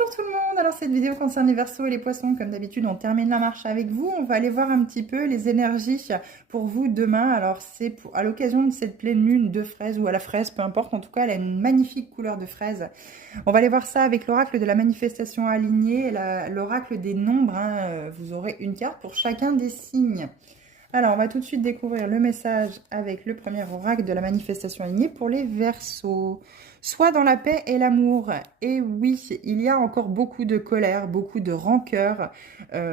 Bonjour tout le monde, alors cette vidéo concerne les Verseaux et les Poissons. Comme d'habitude, on termine la marche avec vous. On va aller voir un petit peu les énergies pour vous demain. Alors c'est à l'occasion de cette pleine lune de fraise ou à la fraise, peu importe. En tout cas, elle a une magnifique couleur de fraise. On va aller voir ça avec l'oracle de la manifestation alignée, l'oracle des nombres. Vous aurez une carte pour chacun des signes. Alors, on va tout de suite découvrir le message avec le premier oracle de la manifestation alignée pour les Verseaux. Sois dans la paix et l'amour. Et oui, il y a encore beaucoup de colère, beaucoup de rancœur,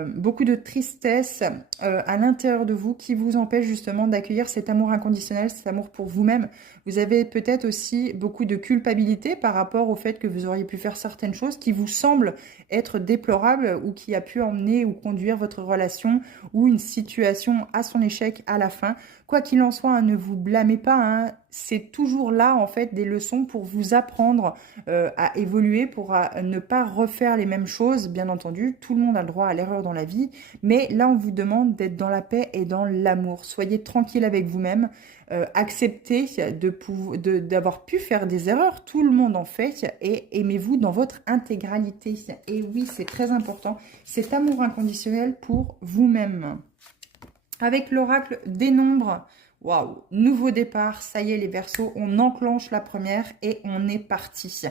beaucoup de tristesse à l'intérieur de vous qui vous empêche justement d'accueillir cet amour inconditionnel, cet amour pour vous-même. Vous avez peut-être aussi beaucoup de culpabilité par rapport au fait que vous auriez pu faire certaines choses qui vous semblent être déplorables ou qui a pu emmener ou conduire votre relation ou une situation à son échec à la fin. Quoi qu'il en soit, ne vous blâmez pas, c'est toujours là en fait des leçons pour vous apprendre à évoluer, pour ne pas refaire les mêmes choses. Bien entendu, tout le monde a le droit à l'erreur dans la vie, mais là on vous demande d'être dans la paix et dans l'amour. Soyez tranquille avec vous-même, acceptez d'avoir pu faire des erreurs, tout le monde en fait, et aimez-vous dans votre intégralité. Et oui, c'est très important, cet amour inconditionnel pour vous-même. Avec l'oracle des nombres, waouh, nouveau départ, ça y est les Verseaux, on enclenche la première et on est parti.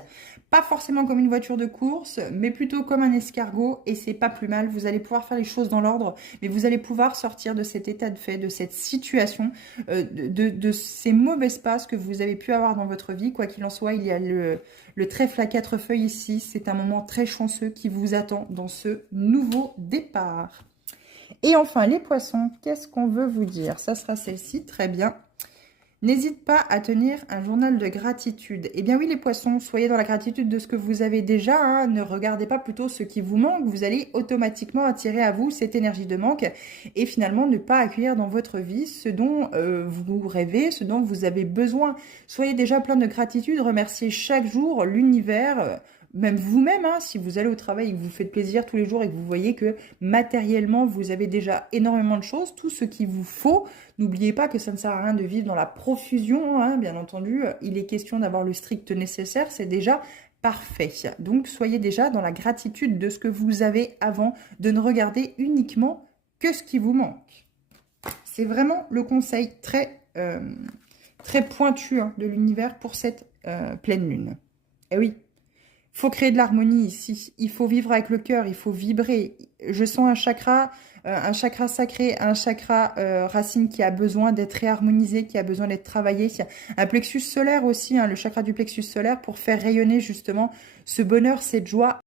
Pas forcément comme une voiture de course, mais plutôt comme un escargot et c'est pas plus mal. Vous allez pouvoir faire les choses dans l'ordre, mais vous allez pouvoir sortir de cet état de fait, de cette situation, de ces mauvaises passes que vous avez pu avoir dans votre vie. Quoi qu'il en soit, il y a le trèfle à 4 feuilles ici. C'est un moment très chanceux qui vous attend dans ce nouveau départ. Et enfin, les poissons, qu'est-ce qu'on veut vous dire? Ça sera celle-ci, très bien. N'hésite pas à tenir un journal de gratitude. Eh bien oui, les poissons, soyez dans la gratitude de ce que vous avez déjà. Ne regardez pas plutôt ce qui vous manque. Vous allez automatiquement attirer à vous cette énergie de manque et finalement ne pas accueillir dans votre vie ce dont vous rêvez, ce dont vous avez besoin. Soyez déjà plein de gratitude. Remerciez chaque jour l'univers. Même vous-même, si vous allez au travail et que vous faites plaisir tous les jours et que vous voyez que matériellement, vous avez déjà énormément de choses, tout ce qu'il vous faut, n'oubliez pas que ça ne sert à rien de vivre dans la profusion, bien entendu. Il est question d'avoir le strict nécessaire, c'est déjà parfait. Donc, soyez déjà dans la gratitude de ce que vous avez avant, de ne regarder uniquement que ce qui vous manque. C'est vraiment le conseil très, très pointu de l'univers pour cette pleine lune. Et oui. Il faut créer de l'harmonie ici, il faut vivre avec le cœur, il faut vibrer. Je sens un chakra sacré, un chakra racine qui a besoin d'être réharmonisé, qui a besoin d'être travaillé. Un plexus solaire aussi, le chakra du plexus solaire pour faire rayonner justement ce bonheur, cette joie